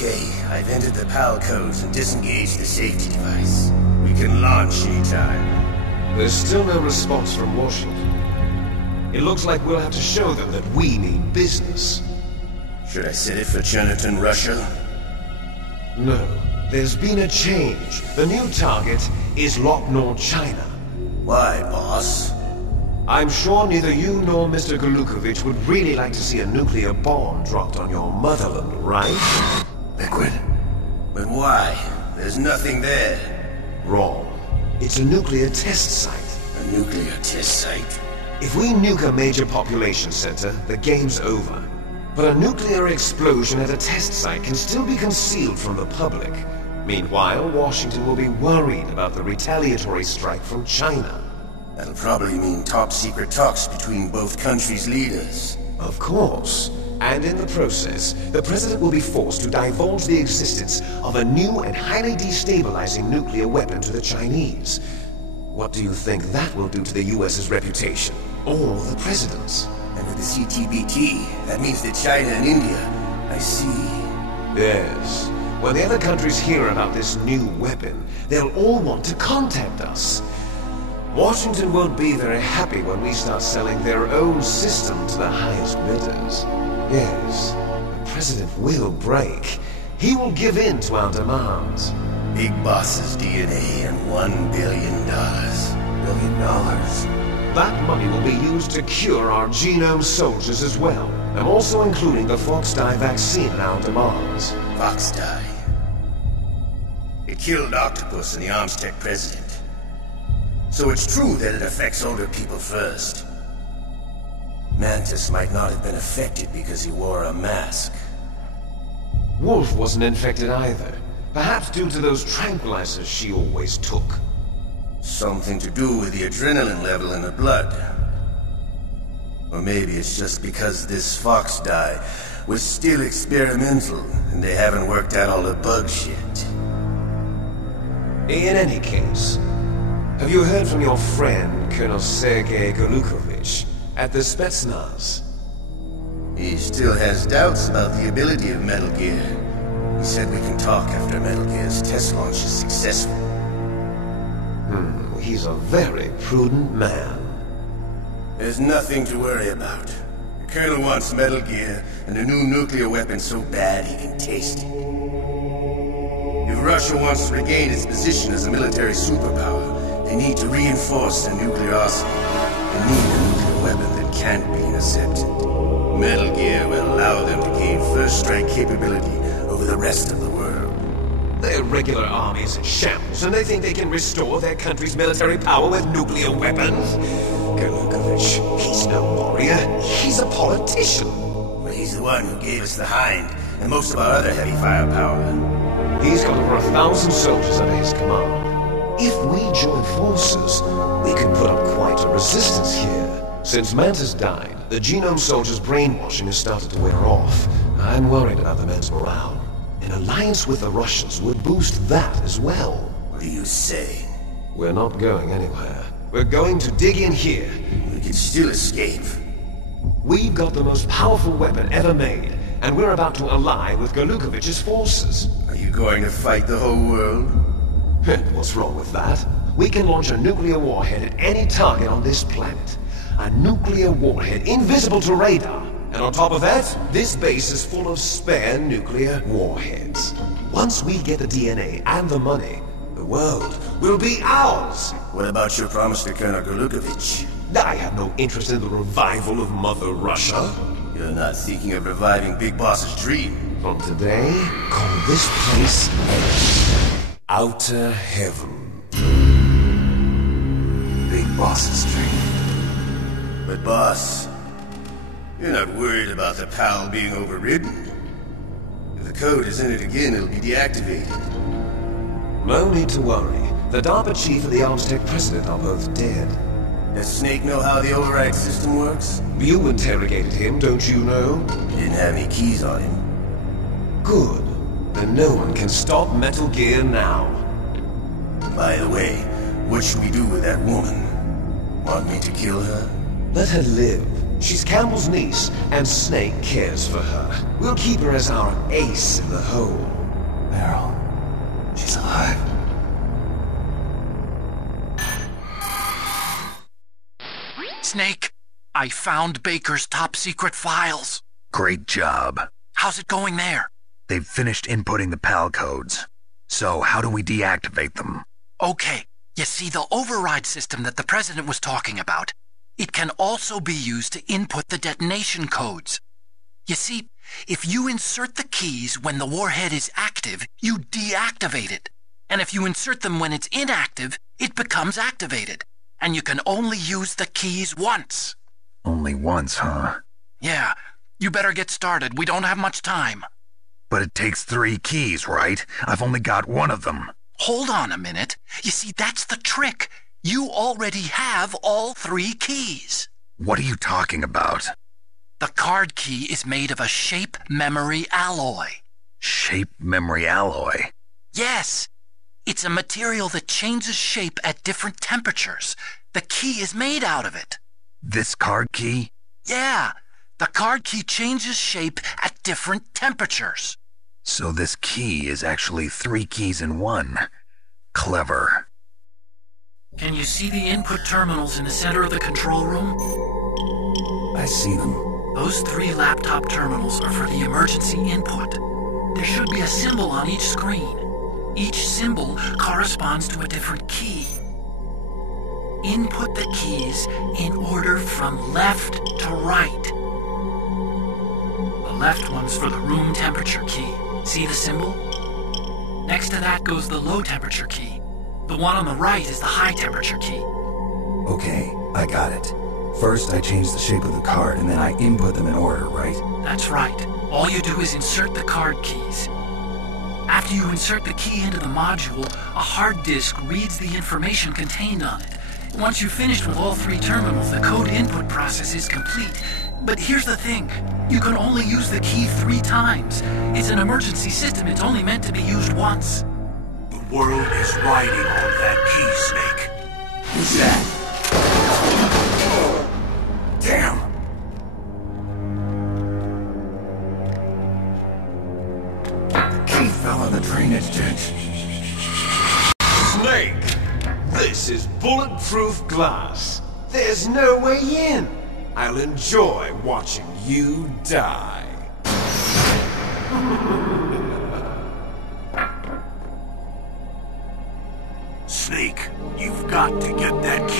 Okay, I've entered the PAL codes and disengaged the safety device. We can launch anytime. There's still no response from Washington. It looks like we'll have to show them that we mean business. Should I set it for Cherniton, Russia? No. There's been a change. The new target is Lok Nor, China. Why, boss? I'm sure neither you nor Mr. Golukovich would really like to see a nuclear bomb dropped on your motherland, right? Liquid? But why? There's nothing there. Wrong. It's a nuclear test site. A nuclear test site? If we nuke a major population center, the game's over. But a nuclear explosion at a test site can still be concealed from the public. Meanwhile, Washington will be worried about the retaliatory strike from China. That'll probably mean top-secret talks between both countries' leaders. Of course. And in the process, the President will be forced to divulge the existence of a new and highly destabilizing nuclear weapon to the Chinese. What do you think that will do to the US's reputation? Or the President's? And with the CTBT, that means that China and India... I see. Yes. When the other countries hear about this new weapon, they'll all want to contact us. Washington won't be very happy when we start selling their own system to the highest bidders. Yes, the President will break. He will give in to our demands. Big Boss's DNA and $1 billion. $1 billion? That money will be used to cure our genome soldiers as well. and also including the Foxdie vaccine and our demands. Foxdie? It killed Octopus and the Armstech president. So it's true that it affects older people first. Mantis might not have been affected because he wore a mask. Wolf wasn't infected either. Perhaps due to those tranquilizers she always took. Something to do with the adrenaline level in the blood. Or maybe it's just because this Foxdie was still experimental and they haven't worked out all the bug shit. In any case, have you heard from your friend, Colonel Sergei Golukovich, at the Spetsnaz? He still has doubts about the ability of Metal Gear. He said we can talk after Metal Gear's test launch is successful. He's a very prudent man. There's nothing to worry about. The Colonel wants Metal Gear and a new nuclear weapon so bad he can taste it. If Russia wants to regain its position as a military superpower, they need to reinforce their nuclear arsenal. They need a nuclear weapon that can't be intercepted. Metal Gear will allow them to gain first strike capability over the rest of the world. Their regular army's in shambles, and they think they can restore their country's military power with nuclear weapons? Golukovich, he's no warrior. He's a politician. But he's the one who gave us the Hind and most of our other heavy firepower. He's got over 1,000 soldiers under his command. If we join forces, we could put up quite a resistance here. Since Mantis died, the genome soldiers' brainwashing has started to wear off. I'm worried about the men's morale. An alliance with the Russians would boost that as well. What do you say? We're not going anywhere. We're going to dig in here. We can still escape. We've got the most powerful weapon ever made, and we're about to ally with Golukovich's forces. Are you going to fight the whole world? What's wrong with that? We can launch a nuclear warhead at any target on this planet. A nuclear warhead invisible to radar. And on top of that, this base is full of spare nuclear warheads. Once we get the DNA and the money, the world will be ours! What about your promise to Colonel Golukovich? I have no interest in the revival of Mother Russia. You're not thinking of reviving Big Boss's dream. From today, call this place Outer Heaven. Big Boss's dream. But boss, you're not worried about the PAL being overridden. If the code is in it again, it'll be deactivated. No need to worry. The DARPA chief and the Armstech president are both dead. Does Snake know how the override system works? You interrogated him, don't you know? He didn't have any keys on him. Good. Then no one can stop Metal Gear now. By the way, what should we do with that woman? Want me to kill her? Let her live. She's Campbell's niece, and Snake cares for her. We'll keep her as our ace in the hole. Meryl, she's alive. Snake, I found Baker's top-secret files. Great job. How's it going there? They've finished inputting the PAL codes. So how do we deactivate them? Okay, you see the override system that the President was talking about? It can also be used to input the detonation codes. You see, if you insert the keys when the warhead is active, you deactivate it. And if you insert them when it's inactive, it becomes activated. And you can only use the keys once. Only once, huh? Yeah, you better get started. We don't have much time. But it takes 3 keys, right? I've only got 1 of them. Hold on a minute. You see, that's the trick. You already have all 3 keys. What are you talking about? The card key is made of a shape memory alloy. Shape memory alloy? Yes. It's a material that changes shape at different temperatures. The key is made out of it. This card key? Yeah. The card key changes shape at different temperatures. So this key is actually 3 keys in 1. Clever. Can you see the input terminals in the center of the control room? I see them. Those 3 laptop terminals are for the emergency input. There should be a symbol on each screen. Each symbol corresponds to a different key. Input the keys in order from left to right. The left one's for the room temperature key. See the symbol? Next to that goes the low temperature key. The one on the right is the high temperature key. Okay, I got it. First, I change the shape of the card, and then I input them in order, right? That's right. All you do is insert the card keys. After you insert the key into the module, a hard disk reads the information contained on it. Once you've finished with all 3 terminals, the code input process is complete. But here's the thing. You can only use the key 3 times. It's an emergency system. It's only meant to be used once. The world is riding on that key, Snake. Who's that? Damn! The key fell on the drainage ditch. Snake! This is bulletproof glass. There's no way in. I'll enjoy watching you die. Snake, you've got to get that key